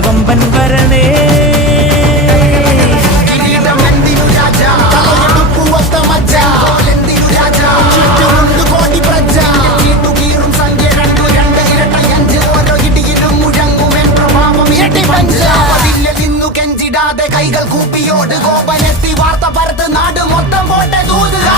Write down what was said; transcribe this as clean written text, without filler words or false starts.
കൊമ്പൻ വരണേ. കൈകൾ കൂപ്പിയോട് കോപനെത്തി വാർത്ത പരത്ത് നാട് മൊത്തം പോട്ടെ തൂതുക.